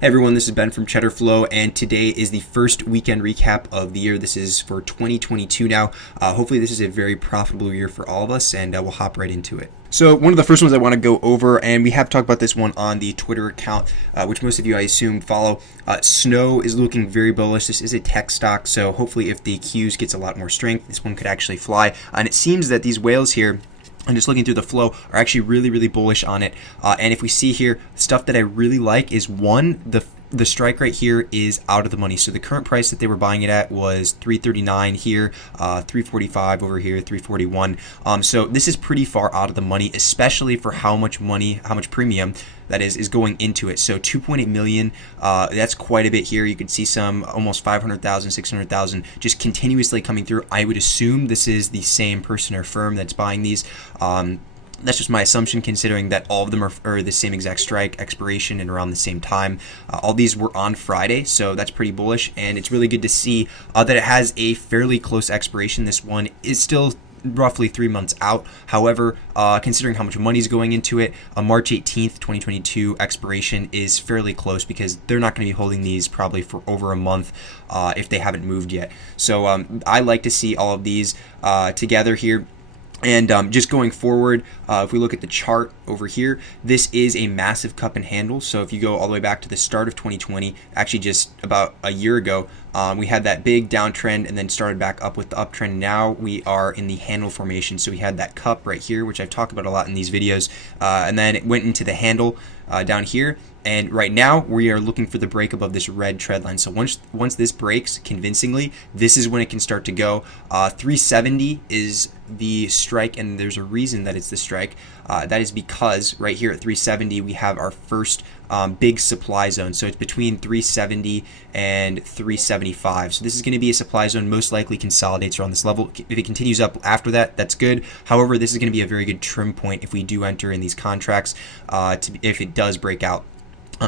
Hey everyone, this is Ben from Cheddar Flow, and today is the first weekend recap of the year. This is for 2022 now. Hopefully this is a very profitable year for all of us, and we'll hop right into it. So one of the first ones I want to go over, and we have talked about this one on the Twitter account, which most of you I assume follow. Snow is looking very bullish. This is a tech stock, so hopefully if the Qs gets a lot more strength, this one could actually fly. And it seems that these whales here, and just looking through the flow, are actually really bullish on it. And if we see here, stuff that I really like is one, the strike right here is out of the money. So the current price that they were buying it at was $339 here, $345 over here, $341. So this is pretty far out of the money, especially for how much money, how much premium that is going into it. So 2.8 million, that's quite a bit here. You can see some almost 500,000, 600,000 just continuously coming through. I would assume this is the same person or firm that's buying these. That's just my assumption, considering that all of them are the same exact strike, expiration, and around the same time. All these were on Friday, so that's pretty bullish, and it's really good to see that it has a fairly close expiration. This one is still roughly 3 months out. However, considering how much money is going into it, a March 18th, 2022 expiration is fairly close because they're not going to be holding these probably for over a month if they haven't moved yet. So I like to see all of these together here. And just going forward, if we look at the chart over here, this is a massive cup and handle. So if you go all the way back to the start of 2020, actually just about a year ago, we had that big downtrend and then started back up with the uptrend. Now we are in the handle formation. So we had that cup right here, which I've talked about a lot in these videos, and then it went into the handle down here. And right now we are looking for the break above this red trend line. So once this breaks convincingly, this is when it can start to go. 370 is the strike, and there's a reason that it's the strike. That is because right here at 370 we have our first big supply zone. So it's between 370 and 375. So this is going to be a supply zone, most likely consolidates around this level. If it continues up after that, that's good. However, this is going to be a very good trim point if we do enter in these contracts, if it does break out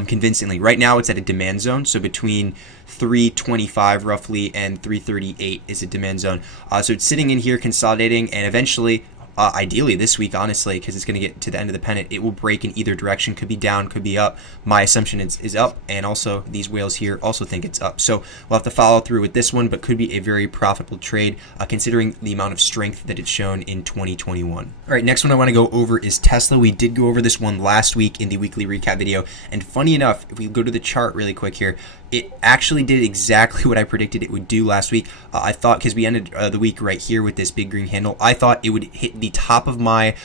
convincingly. Right now it's at a demand zone, so between 325 roughly and 338 is a demand zone. So it's sitting in here consolidating, and eventually ideally this week, honestly, because it's going to get to the end of the pennant, it will break in either direction. Could be down, could be up. My assumption is up, and also these whales here also think it's up. So we'll have to follow through with this one, but could be a very profitable trade considering the amount of strength that it's shown in 2021. All right, next one I want to go over is Tesla. We did go over this one last week in the weekly recap video, and funny enough, if we go to the chart really quick here, it actually did exactly what I predicted it would do last week. I thought, because we ended the week right here with this big green handle, I thought it would hit the top of my,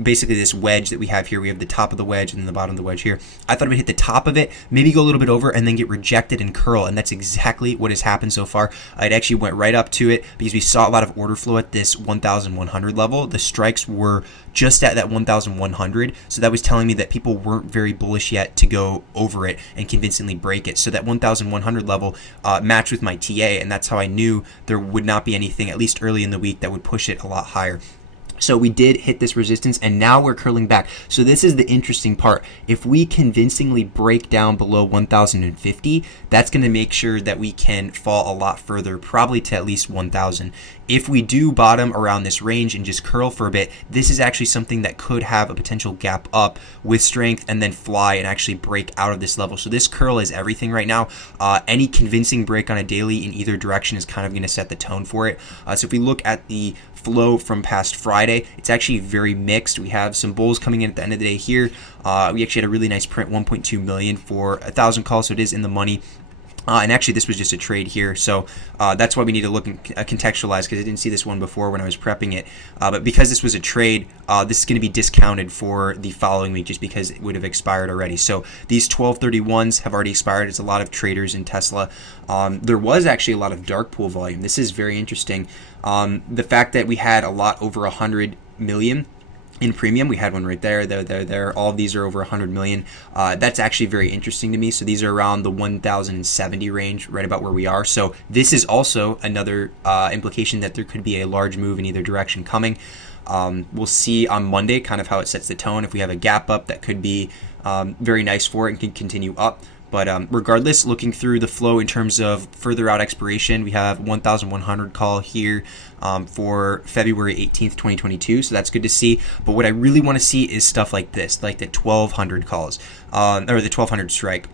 basically this wedge that we have here. We have the top of the wedge and then the bottom of the wedge here. I thought it would hit the top of it, maybe go a little bit over, and then get rejected and curl, and that's exactly what has happened so far. It actually went right up to it because we saw a lot of order flow at this 1,100 level. The strikes were just at that 1,100, so that was telling me that people weren't very bullish yet to go over it and convincingly break it. So that 1,100 level matched with my TA, and that's how I knew there would not be anything, at least early in the week, that would push it a lot higher. So we did hit this resistance, and now we're curling back. So this is the interesting part. If we convincingly break down below 1,050, that's going to make sure that we can fall a lot further, probably to at least 1,000. If we do bottom around this range and just curl for a bit, this is actually something that could have a potential gap up with strength and then fly and actually break out of this level. So this curl is everything right now. Any convincing break on a daily in either direction is kind of going to set the tone for it. So if we look at the flow from past Friday, it's actually very mixed. We have some bulls coming in at the end of the day here. We actually had a really nice print, 1.2 million for 1,000 calls, so it is in the money. And actually, this was just a trade here, so that's why we need to look and contextualize, because I didn't see this one before when I was prepping it. But because this was a trade, this is going to be discounted for the following week just because it would have expired already. So these 1231s have already expired. It's a lot of traders in Tesla. There was actually a lot of dark pool volume. This is very interesting. The fact that we had a lot over 100 million in premium, we had one right there. All of these are over 100 million. That's actually very interesting to me. So these are around the 1,070 range, right about where we are. So this is also another implication that there could be a large move in either direction coming. We'll see on Monday kind of how it sets the tone. If we have a gap up, that could be very nice for it and can continue up. But regardless, looking through the flow in terms of further out expiration, we have 1,100 call here for February 18th, 2022. So that's good to see. But what I really want to see is stuff like this, like the 1,200 calls or the 1,200 strike.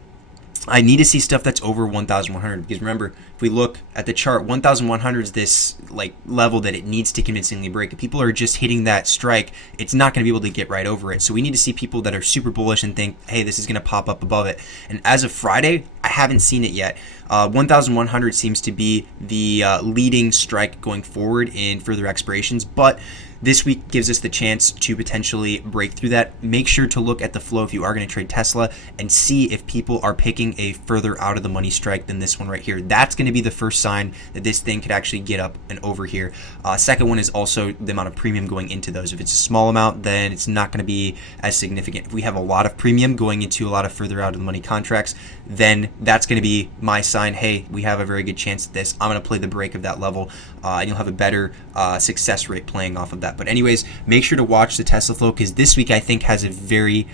I need to see stuff that's over 1,100 because remember, if we look at the chart, 1,100 is this like level that it needs to convincingly break. If people are just hitting that strike, it's not going to be able to get right over it. So we need to see people that are super bullish and think, hey, this is going to pop up above it. And as of Friday, I haven't seen it yet. 1,100 seems to be the leading strike going forward in further expirations, but this week gives us the chance to potentially break through that. Make sure to look at the flow if you are going to trade Tesla and see if people are picking a further out of the money strike than this one right here. That's going to be the first sign that this thing could actually get up and over here. Second one is also the amount of premium going into those. If it's a small amount, then it's not going to be as significant. If we have a lot of premium going into a lot of further out of the money contracts, then that's going to be my sign, hey, we have a very good chance at this. I'm going to play the break of that level, and you'll have a better success rate playing off of that. But anyways, make sure to watch the Tesla flow because this week I think has a very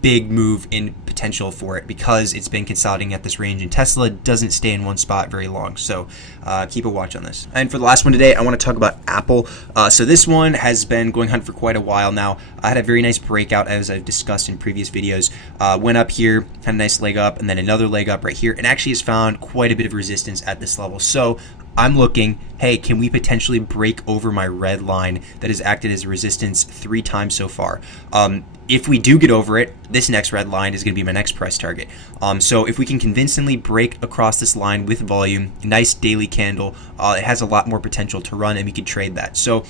big move in potential for it because it's been consolidating at this range and Tesla doesn't stay in one spot very long. So keep a watch on this. And for the last one today, I want to talk about Apple. So this one has been going on for quite a while now. I had a very nice breakout as I've discussed in previous videos. Went up here, had a nice leg up and then another leg up right here and actually has found quite a bit of resistance at this level. So I'm looking, hey, can we potentially break over my red line that has acted as resistance 3 times so far? If we do get over it, this next red line is going to be my next price target. So if we can convincingly break across this line with volume, nice daily candle, it has a lot more potential to run and we could trade that. So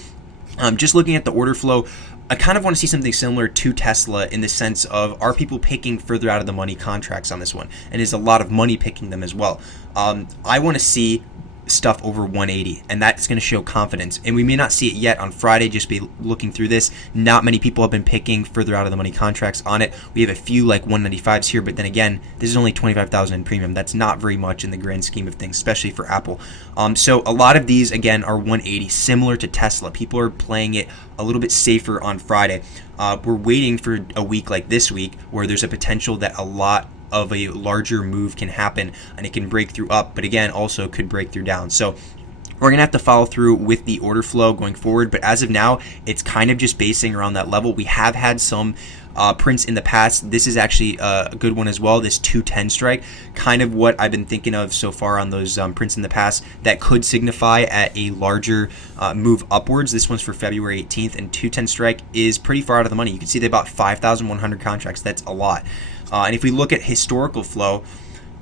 just looking at the order flow, I kind of want to see something similar to Tesla in the sense of are people picking further out of the money contracts on this one? And is a lot of money picking them as well? I want to see stuff over 180 and that's going to show confidence and we may not see it yet on Friday. Just be looking through this. Not many people have been picking further out of the money contracts on it. We have a few like 195s here, but then again this is only 25,000 in premium. That's not very much in the grand scheme of things, especially for Apple. So a lot of these again are 180, similar to Tesla. People are playing it a little bit safer on Friday. We're waiting for a week like this week where there's a potential that a lot of a larger move can happen and it can break through up, but again also could break through down. So we're going to have to follow through with the order flow going forward, but as of now it's kind of just basing around that level. We have had some prints in the past. This is actually a good one as well, this 210 strike, kind of what I've been thinking of so far on those prints in the past that could signify at a larger move upwards. This one's for February 18th and 210 strike is pretty far out of the money. You can see they bought 5,100 contracts. That's a lot. And if we look at historical flow,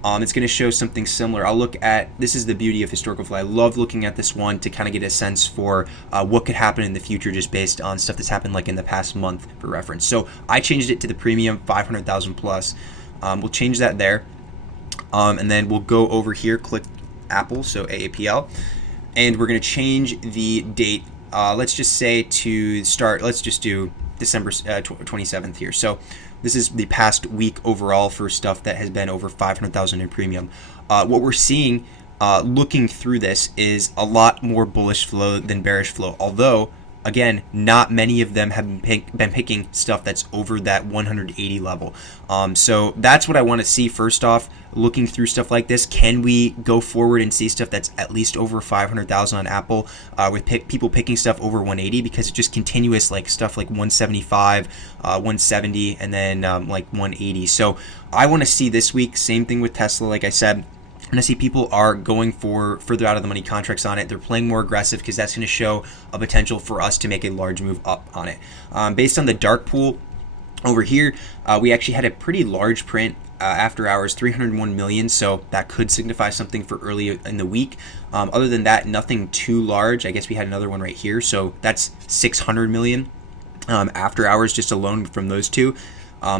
it's going to show something similar. I'll look at, this is the beauty of historical flow. I love looking at this one to kind of get a sense for what could happen in the future just based on stuff that's happened like in the past month for reference. So I changed it to the premium 500,000 plus. We'll change that there. And then we'll go over here, click Apple, so AAPL. And we're going to change the date. Let's just say to start, let's just do December 27th here. So this is the past week overall for stuff that has been over 500,000 in premium. What we're seeing looking through this is a lot more bullish flow than bearish flow. Although, again, not many of them have been picking stuff that's over that 180 level. So that's what I want to see first off. Looking through stuff like this, can we go forward and see stuff that's at least over 500,000 on Apple with people picking stuff over 180 because it's just continuous like stuff like 175, 170, and then like 180. So I want to see this week, same thing with Tesla, like I said. And I see people are going for further out of the money contracts on it. They're playing more aggressive because that's going to show a potential for us to make a large move up on it. Based on the dark pool over here, we actually had a pretty large print after hours, 301 million. So that could signify something for early in the week. Other than that, nothing too large. I guess we had another one right here. So that's 600 million after hours just alone from those two.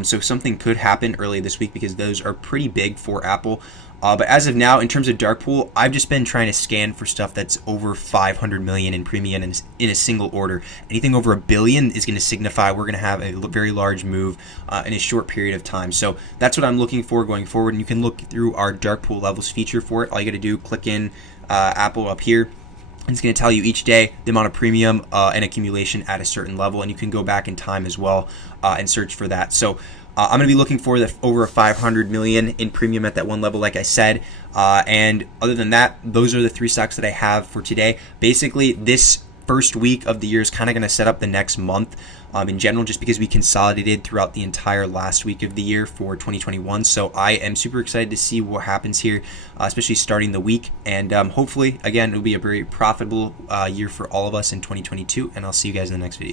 So something could happen early this week because those are pretty big for Apple. But as of now, in terms of dark pool, I've just been trying to scan for stuff that's over 500 million in premium in a single order. Anything over $1 billion is going to signify we're going to have a very large move in a short period of time. So that's what I'm looking for going forward. And you can look through our dark pool levels feature for it. All you got to do, click in Apple up here. It's going to tell you each day the amount of premium and accumulation at a certain level, and you can go back in time as well and search for that. So I'm going to be looking for the over 500 million in premium at that one level, like I said. And other than that, those are the 3 stocks that I have for today. Basically, this first week of the year is kind of going to set up the next month in general, just because we consolidated throughout the entire last week of the year for 2021. So I am super excited to see what happens here, especially starting the week. And hopefully, again, it'll be a very profitable year for all of us in 2022. And I'll see you guys in the next video.